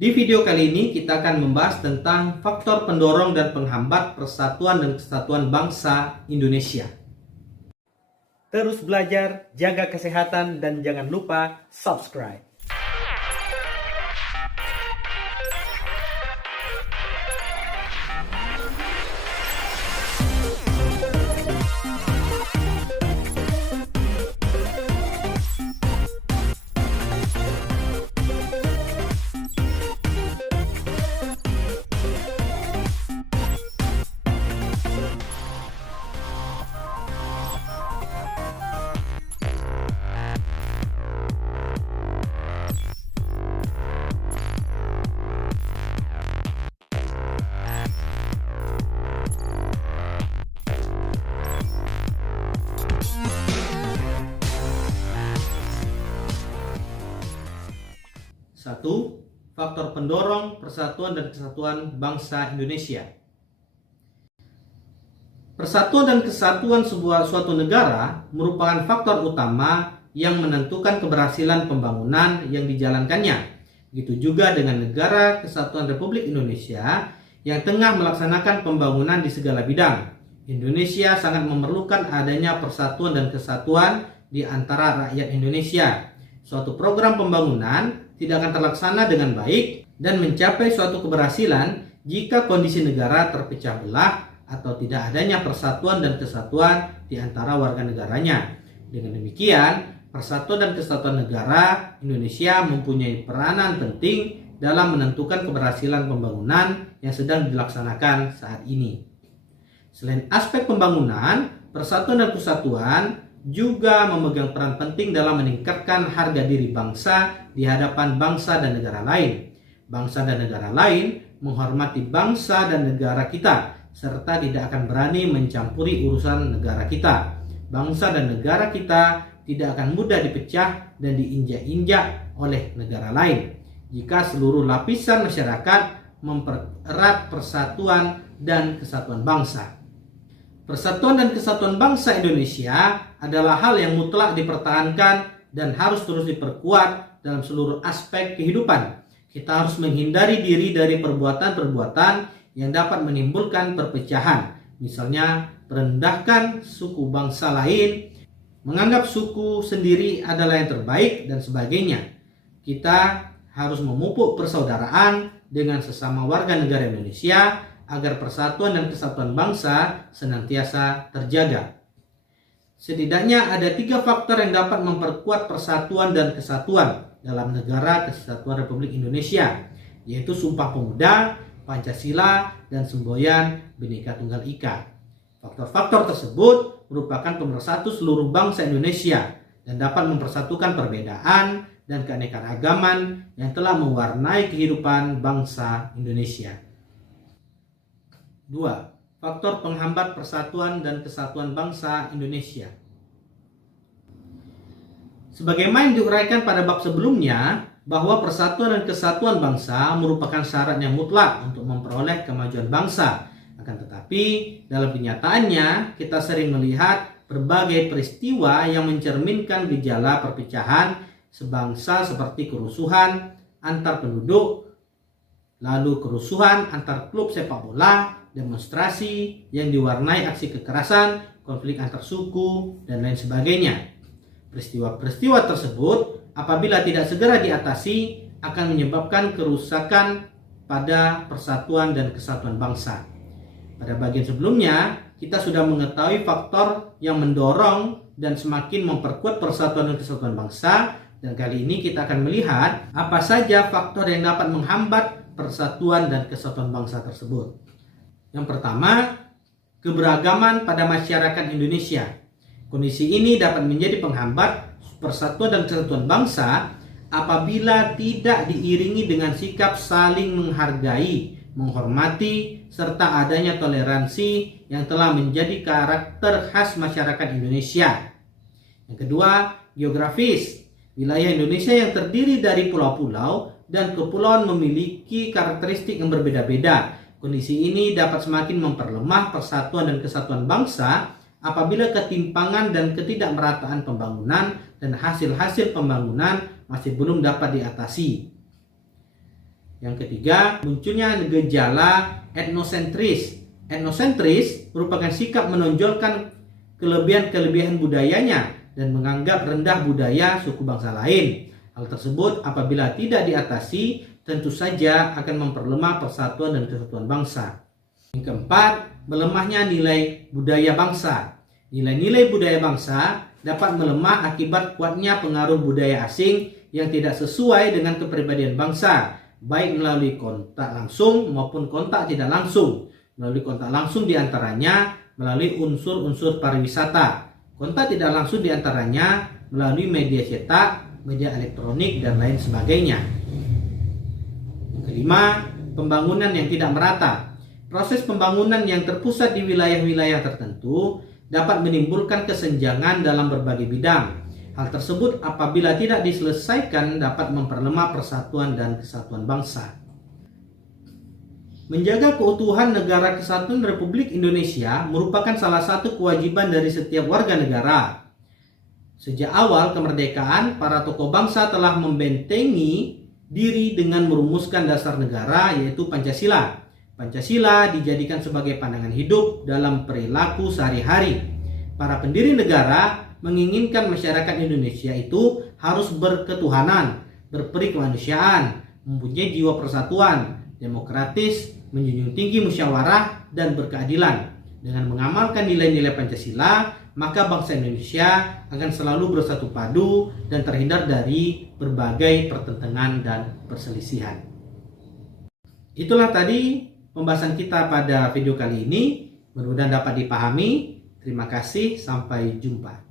Di video kali ini kita akan membahas tentang faktor pendorong dan penghambat persatuan dan kesatuan bangsa Indonesia. Terus belajar, jaga kesehatan, dan jangan lupa subscribe. Satu, faktor pendorong persatuan dan kesatuan bangsa Indonesia. Persatuan dan kesatuan suatu negara merupakan faktor utama yang menentukan keberhasilan pembangunan yang dijalankannya. Begitu juga dengan Negara Kesatuan Republik Indonesia yang tengah melaksanakan pembangunan di segala bidang. Indonesia sangat memerlukan adanya persatuan dan kesatuan di antara rakyat Indonesia. Suatu program pembangunan tidak akan terlaksana dengan baik dan mencapai suatu keberhasilan jika kondisi negara terpecah belah atau tidak adanya persatuan dan kesatuan di antara warga negaranya. Dengan demikian, persatuan dan kesatuan negara Indonesia mempunyai peranan penting dalam menentukan keberhasilan pembangunan yang sedang dilaksanakan saat ini. Selain aspek pembangunan, persatuan dan kesatuan juga memegang peran penting dalam meningkatkan harga diri bangsa di hadapan bangsa dan negara lain. Bangsa dan negara lain menghormati bangsa dan negara kita, serta tidak akan berani mencampuri urusan negara kita. Bangsa dan negara kita tidak akan mudah dipecah dan diinjak-injak oleh negara lain jika seluruh lapisan masyarakat mempererat persatuan dan kesatuan bangsa. Persatuan dan kesatuan bangsa Indonesia adalah hal yang mutlak dipertahankan dan harus terus diperkuat dalam seluruh aspek kehidupan. Kita harus menghindari diri dari perbuatan-perbuatan yang dapat menimbulkan perpecahan. Misalnya, merendahkan suku bangsa lain, menganggap suku sendiri adalah yang terbaik, dan sebagainya. Kita harus memupuk persaudaraan dengan sesama warga negara Indonesia agar persatuan dan kesatuan bangsa senantiasa terjaga. Setidaknya ada 3 faktor yang dapat memperkuat persatuan dan kesatuan dalam Negara Kesatuan Republik Indonesia, yaitu Sumpah Pemuda, Pancasila, dan semboyan Bhinneka Tunggal Ika. Faktor-faktor tersebut merupakan pemersatu seluruh bangsa Indonesia dan dapat mempersatukan perbedaan dan keanekaragaman yang telah mewarnai kehidupan bangsa Indonesia. 2. Faktor penghambat persatuan dan kesatuan bangsa Indonesia. Sebagaimana diuraikan pada bab sebelumnya, bahwa persatuan dan kesatuan bangsa merupakan syarat yang mutlak untuk memperoleh kemajuan bangsa. Akan tetapi, dalam kenyataannya, kita sering melihat berbagai peristiwa yang mencerminkan gejala perpecahan sebangsa seperti kerusuhan antar penduduk, lalu kerusuhan antar klub sepak bola, demonstrasi yang diwarnai aksi kekerasan, konflik antar suku, dan lain sebagainya. Peristiwa-peristiwa tersebut apabila tidak segera diatasi akan menyebabkan kerusakan pada persatuan dan kesatuan bangsa. Pada bagian sebelumnya, kita sudah mengetahui faktor yang mendorong dan semakin memperkuat persatuan dan kesatuan bangsa, dan kali ini kita akan melihat apa saja faktor yang dapat menghambat persatuan dan kesatuan bangsa tersebut. Yang pertama, keberagaman pada masyarakat Indonesia. Kondisi ini dapat menjadi penghambat persatuan dan kesatuan bangsa apabila tidak diiringi dengan sikap saling menghargai, menghormati, serta adanya toleransi yang telah menjadi karakter khas masyarakat Indonesia. Yang kedua, geografis. Wilayah Indonesia yang terdiri dari pulau-pulau dan kepulauan memiliki karakteristik yang berbeda-beda. Kondisi ini dapat semakin memperlemah persatuan dan kesatuan bangsa apabila ketimpangan dan ketidakmerataan pembangunan dan hasil-hasil pembangunan masih belum dapat diatasi. Yang ketiga, munculnya gejala etnosentris. Etnosentris merupakan sikap menonjolkan kelebihan-kelebihan budayanya dan menganggap rendah budaya suku bangsa lain. Hal tersebut apabila tidak diatasi tentu saja akan memperlemah persatuan dan kesatuan bangsa. Yang keempat, melemahnya nilai budaya bangsa. Nilai-nilai budaya bangsa dapat melemah akibat kuatnya pengaruh budaya asing yang tidak sesuai dengan kepribadian bangsa, baik melalui kontak langsung maupun kontak tidak langsung. Melalui kontak langsung diantaranya melalui unsur-unsur pariwisata. Kontak tidak langsung diantaranya melalui media cetak, media elektronik, dan lain sebagainya. Yang kelima, pembangunan yang tidak merata. Proses pembangunan yang terpusat di wilayah-wilayah tertentu dapat menimbulkan kesenjangan dalam berbagai bidang. Hal tersebut apabila tidak diselesaikan dapat memperlemah persatuan dan kesatuan bangsa. Menjaga keutuhan Negara Kesatuan Republik Indonesia merupakan salah satu kewajiban dari setiap warga negara. Sejak awal kemerdekaan, para tokoh bangsa telah membentengi diri dengan merumuskan dasar negara, yaitu Pancasila. Pancasila dijadikan sebagai pandangan hidup dalam perilaku sehari-hari. Para pendiri negara menginginkan masyarakat Indonesia itu harus berketuhanan, berperi kemanusiaan, mempunyai jiwa persatuan, demokratis, menjunjung tinggi musyawarah dan berkeadilan. Dengan mengamalkan nilai-nilai Pancasila, maka bangsa Indonesia akan selalu bersatu padu dan terhindar dari berbagai pertentangan dan perselisihan. Itulah tadi pembahasan kita pada video kali ini. Mudah-mudahan dapat dipahami. Terima kasih, sampai jumpa.